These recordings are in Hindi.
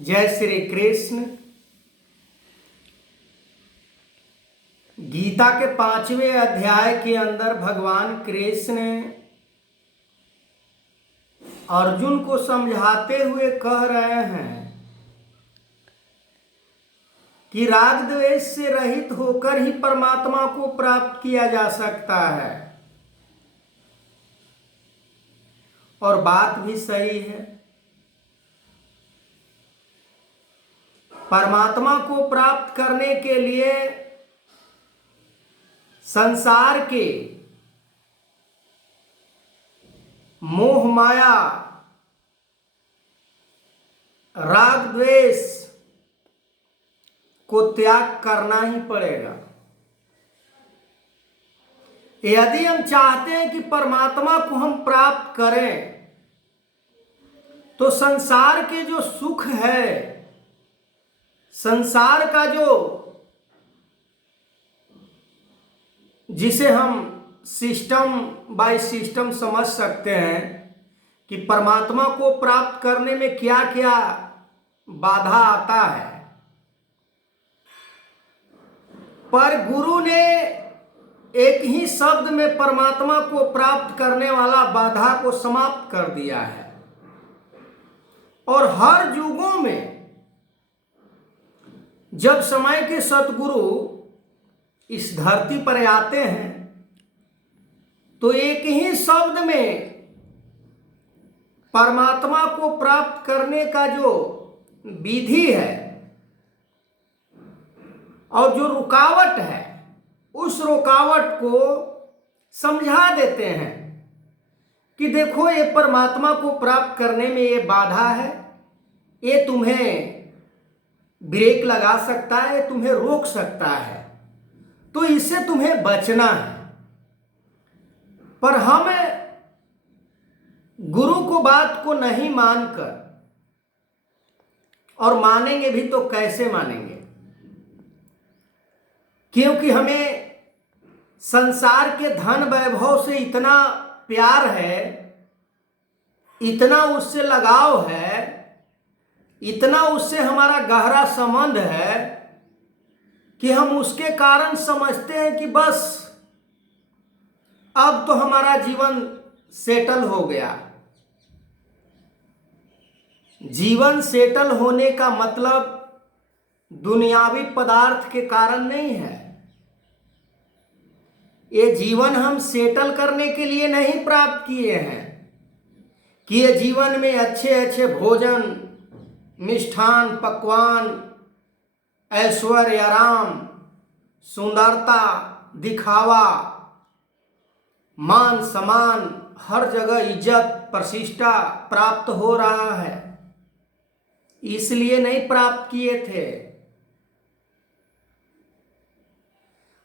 जय श्री कृष्ण। गीता के 5वें अध्याय के अंदर भगवान कृष्ण अर्जुन को समझाते हुए कह रहे हैं कि राग द्वेष से रहित होकर ही परमात्मा को प्राप्त किया जा सकता है। और बात भी सही है। परमात्मा को प्राप्त करने के लिए संसार के मोह माया, राग द्वेष को त्याग करना ही पड़ेगा। यदि हम चाहते हैं कि परमात्मा को हम प्राप्त करें तो संसार के जो सुख है, संसार का जो जिसे हम सिस्टम बाय सिस्टम समझ सकते हैं कि परमात्मा को प्राप्त करने में क्या क्या बाधा आता है, पर गुरु ने एक ही शब्द में परमात्मा को प्राप्त करने वाला बाधा को समाप्त कर दिया है। और हर युगों में जब समय के सतगुरु इस धरती पर आते हैं तो एक ही शब्द में परमात्मा को प्राप्त करने का जो विधि है और जो रुकावट है, उस रुकावट को समझा देते हैं कि देखो, ये परमात्मा को प्राप्त करने में ये बाधा है, ये तुम्हें ब्रेक लगा सकता है, तुम्हें रोक सकता है, तो इससे तुम्हें बचना है। पर हम गुरु को बात को नहीं मानकर, और मानेंगे भी तो कैसे मानेंगे, क्योंकि हमें संसार के धन वैभव से इतना प्यार है, इतना उससे लगाव है, इतना उससे हमारा गहरा संबंध है कि हम उसके कारण समझते हैं कि बस अब तो हमारा जीवन सेटल हो गया। जीवन सेटल होने का मतलब दुनियावी पदार्थ के कारण नहीं है। ये जीवन हम सेटल करने के लिए नहीं प्राप्त किए हैं कि ये जीवन में अच्छे अच्छे भोजन, मिष्ठान, पकवान, ऐश्वर्य, आराम, सुंदरता, दिखावा, मान सम्मान, हर जगह इज्जत प्रतिष्ठा प्राप्त हो रहा है, इसलिए नहीं प्राप्त किए थे।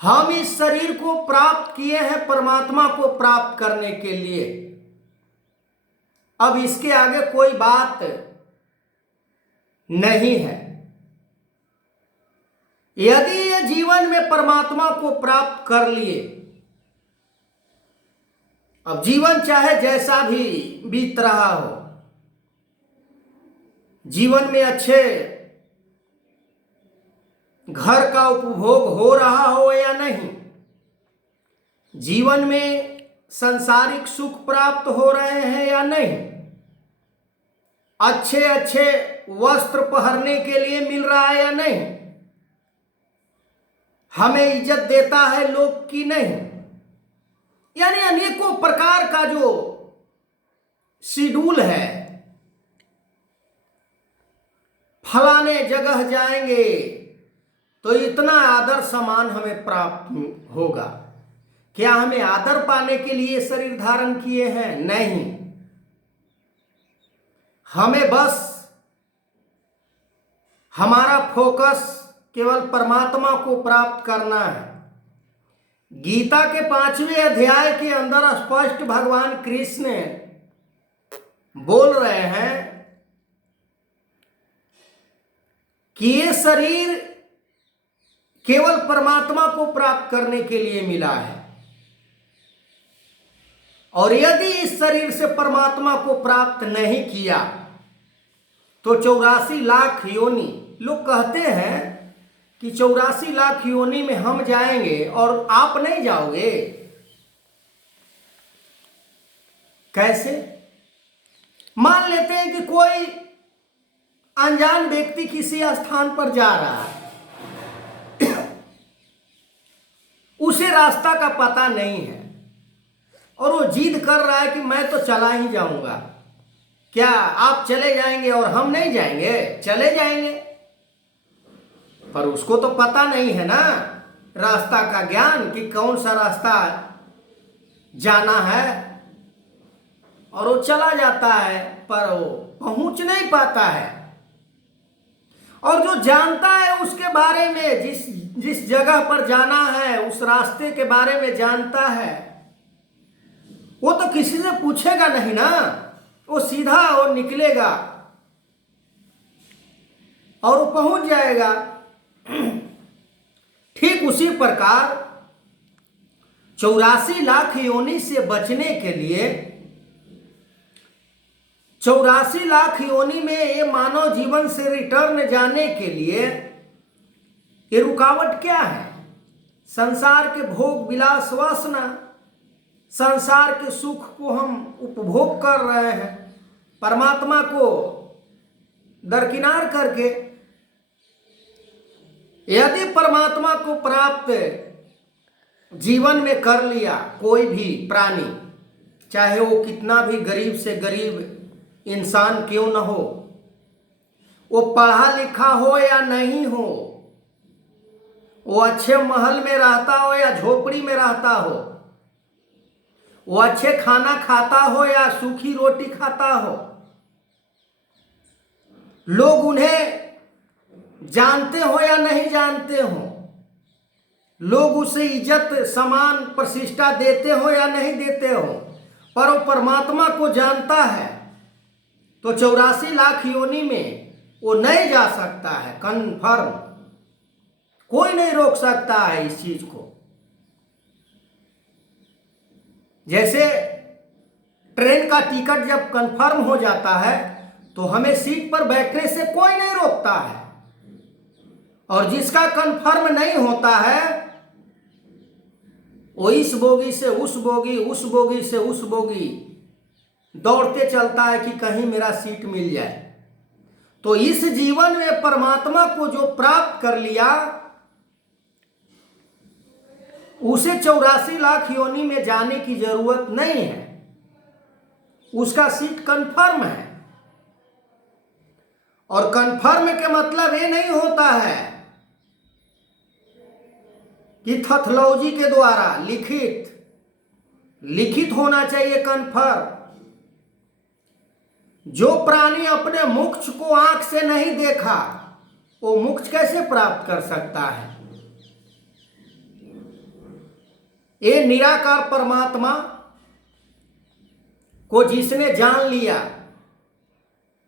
हम इस शरीर को प्राप्त किए हैं परमात्मा को प्राप्त करने के लिए। अब इसके आगे कोई बात नहीं है। यदि ये जीवन में परमात्मा को प्राप्त कर लिए, अब जीवन चाहे जैसा भी बीत रहा हो, जीवन में अच्छे घर का उपभोग हो रहा हो या नहीं, जीवन में सांसारिक सुख प्राप्त हो रहे हैं या नहीं, अच्छे अच्छे वस्त्र पहनने के लिए मिल रहा है या नहीं, हमें इज्जत देता है लोग कि नहीं, यानी अनेकों प्रकार का जो शेड्यूल है, फलाने जगह जाएंगे तो इतना आदर सम्मान हमें प्राप्त होगा। क्या हमें आदर पाने के लिए शरीर धारण किए हैं? नहीं। हमें बस हमारा फोकस केवल परमात्मा को प्राप्त करना है। गीता के 5वें अध्याय के अंदर स्पष्ट भगवान कृष्ण बोल रहे हैं कि ये शरीर केवल परमात्मा को प्राप्त करने के लिए मिला है, और यदि इस शरीर से परमात्मा को प्राप्त नहीं किया तो 84 लाख योनि, लोग कहते हैं कि 84 लाख योनि में हम जाएंगे और आप नहीं जाओगे। कैसे? मान लेते हैं कि कोई अनजान व्यक्ति किसी स्थान पर जा रहा है, उसे रास्ता का पता नहीं है और वो जिद कर रहा है कि मैं तो चला ही जाऊंगा। क्या आप चले जाएंगे और हम नहीं जाएंगे? चले जाएंगे, पर उसको तो पता नहीं है ना रास्ता का ज्ञान कि कौन सा रास्ता जाना है, और वो चला जाता है पर वो पहुंच नहीं पाता है। और जो जानता है उसके बारे में, जिस जगह पर जाना है उस रास्ते के बारे में जानता है, वो तो किसी से पूछेगा नहीं ना, वो सीधा और निकलेगा और वो पहुंच जाएगा। ठीक उसी प्रकार 84 लाख योनि से बचने के लिए, 84 लाख योनि में ये मानव जीवन से रिटर्न जाने के लिए ये रुकावट क्या है? संसार के भोग विलास वासना, संसार के सुख को हम उपभोग कर रहे हैं परमात्मा को दरकिनार करके। यदि परमात्मा को प्राप्त जीवन में कर लिया कोई भी प्राणी, चाहे वो कितना भी गरीब से गरीब इंसान क्यों न हो, वो पढ़ा लिखा हो या नहीं हो, वो अच्छे महल में रहता हो या झोपड़ी में रहता हो, वो अच्छे खाना खाता हो या सूखी रोटी खाता हो, लोग उन्हें जानते हो या नहीं जानते हो, लोग उसे इज्जत सम्मान प्रतिष्ठा देते हो या नहीं देते हो, पर वो परमात्मा को जानता है, तो 84 लाख योनि में वो नहीं जा सकता है। कन्फर्म, कोई नहीं रोक सकता है इस चीज को। जैसे ट्रेन का टिकट जब कंफर्म हो जाता है तो हमें सीट पर बैठने से कोई नहीं रोकता है, और जिसका कंफर्म नहीं होता है वो इस बोगी से उस बोगी, उस बोगी से उस बोगी दौड़ते चलता है कि कहीं मेरा सीट मिल जाए। तो इस जीवन में परमात्मा को जो प्राप्त कर लिया उसे 84 लाख योनि में जाने की जरूरत नहीं है, उसका सीट कंफर्म है। और कंफर्म के मतलब ये नहीं होता है कि पैथोलॉजी के द्वारा लिखित होना चाहिए कंफर्म। जो प्राणी अपने मोक्ष को आंख से नहीं देखा वो मोक्ष कैसे प्राप्त कर सकता है? ये निराकार परमात्मा को जिसने जान लिया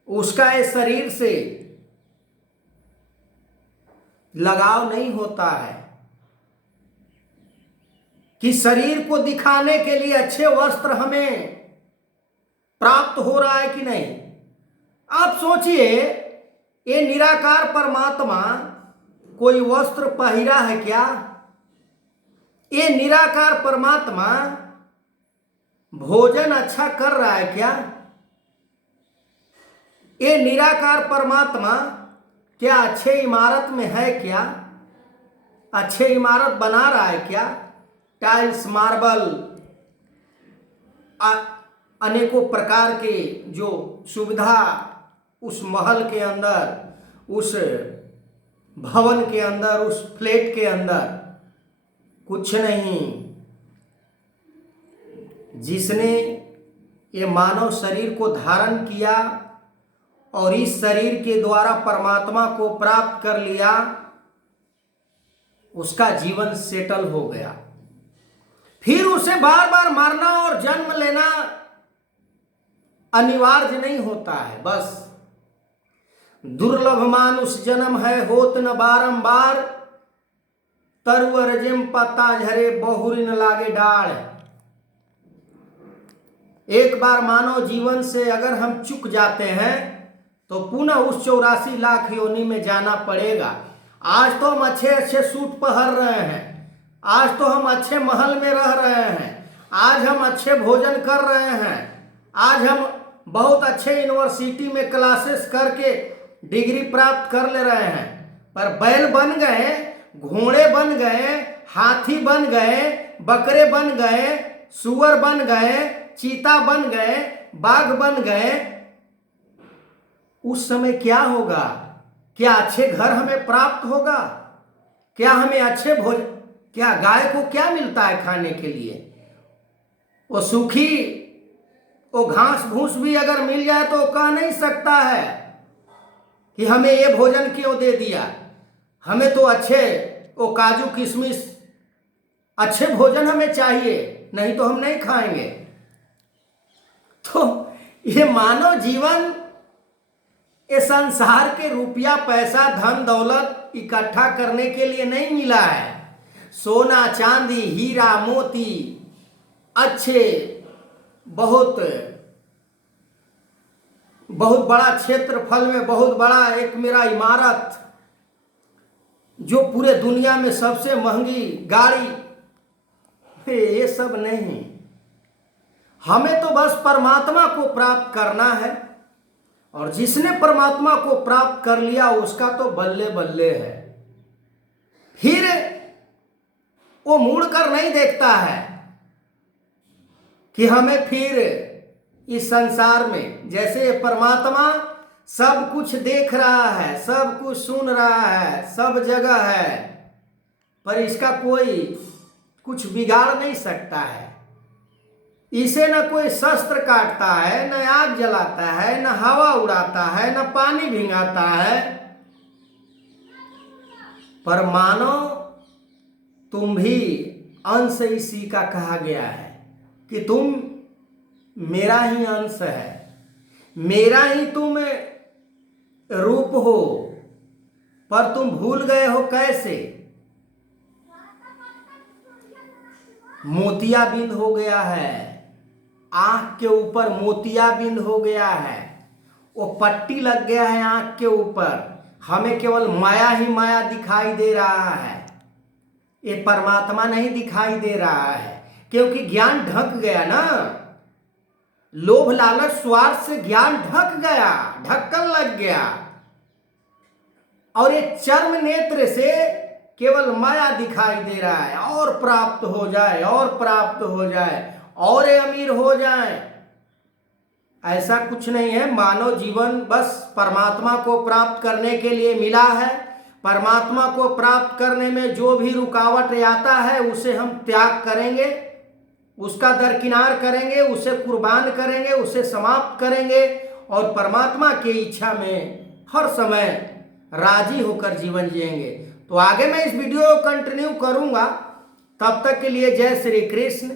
उसका इस शरीर से लगाव नहीं होता है कि शरीर को दिखाने के लिए अच्छे वस्त्र हमें प्राप्त हो रहा है कि नहीं। आप सोचिए, ये निराकार परमात्मा कोई वस्त्र पहिरा है क्या? ये निराकार परमात्मा भोजन अच्छा कर रहा है क्या? ये निराकार परमात्मा क्या अच्छे इमारत में है क्या? अच्छे इमारत बना रहा है क्या? टाइल्स, मार्बल, अनेकों प्रकार के जो सुविधा उस महल के अंदर, उस भवन के अंदर, उस फ्लैट के अंदर कुछ नहीं। जिसने ये मानव शरीर को धारण किया और इस शरीर के द्वारा परमात्मा को प्राप्त कर लिया, उसका जीवन सेटल हो गया। फिर उसे बार बार मरना और जन्म लेना अनिवार्य नहीं होता है। बस दुर्लभ मानुष जन्म है होत न बारंबार, तरुअर जिम पत्ता झरे बहुरी न लागे डाढ़। एक बार मानव जीवन से अगर हम चूक जाते हैं तो पुनः उस 84 लाख योनि में जाना पड़ेगा। आज तो हम अच्छे अच्छे सूट पहन रहे हैं, आज तो हम अच्छे महल में रह रहे हैं, आज हम अच्छे भोजन कर रहे हैं, आज हम बहुत अच्छे यूनिवर्सिटी में क्लासेस करके डिग्री प्राप्त कर ले रहे हैं, पर बैल बन गए, घोड़े बन गए, हाथी बन गए, बकरे बन गए, सुअर बन गए, चीता बन गए, बाघ बन गए। उस समय क्या होगा? क्या अच्छे घर हमें प्राप्त होगा? क्या हमें अच्छे भोजन, क्या गाय को क्या मिलता है खाने के लिए? वो सूखी वो घास भूस भी अगर मिल जाए तो कह नहीं सकता है कि हमें ये भोजन क्यों दे दिया। हमें तो अच्छे वो काजू किशमिश अच्छे भोजन हमें चाहिए, नहीं तो हम नहीं खाएंगे। तो ये मानव जीवन ये संसार के रुपया पैसा धन दौलत इकट्ठा करने के लिए नहीं मिला है। सोना चांदी हीरा मोती अच्छे बहुत बड़ा क्षेत्रफल में बहुत बड़ा एक मेरा इमारत, जो पूरे दुनिया में सबसे महंगी गाड़ी, ये सब नहीं। हमें तो बस परमात्मा को प्राप्त करना है, और जिसने परमात्मा को प्राप्त कर लिया उसका तो बल्ले बल्ले है। फिर वो मुड़कर नहीं देखता है कि हमें फिर इस संसार में, जैसे परमात्मा सब कुछ देख रहा है, सब कुछ सुन रहा है, सब जगह है, पर इसका कोई कुछ बिगाड़ नहीं सकता है। इसे न कोई शस्त्र काटता है, न आग जलाता है, न हवा उड़ाता है, न पानी भिंगाता है। पर मानो तुम भी अंश इसी का कहा गया है कि तुम मेरा ही अंश है, मेरा ही तुम रूप हो, पर तुम भूल गए हो कैसे? मोतियाबिंद हो गया है, आंख के ऊपर मोतियाबिंद हो गया है, वो पट्टी लग गया है आंख के ऊपर, हमें केवल माया ही माया दिखाई दे रहा है, ये परमात्मा नहीं दिखाई दे रहा है। क्योंकि ज्ञान ढक गया ना, लोभ लालच स्वार्थ से ज्ञान ढक गया, ढक्कन लग गया, और ये चर्म नेत्र से केवल माया दिखाई दे रहा है, और प्राप्त हो जाए, और प्राप्त हो जाए, और ये अमीर हो जाए। ऐसा कुछ नहीं है। मानव जीवन बस परमात्मा को प्राप्त करने के लिए मिला है। परमात्मा को प्राप्त करने में जो भी रुकावट आता है उसे हम त्याग करेंगे, उसका दरकिनार करेंगे, उसे कुर्बान करेंगे, उसे समाप्त करेंगे, और परमात्मा की इच्छा में हर समय राजी होकर जीवन जिएंगे। तो आगे मैं इस वीडियो को कंटिन्यू करूंगा। तब तक के लिए जय श्री कृष्ण।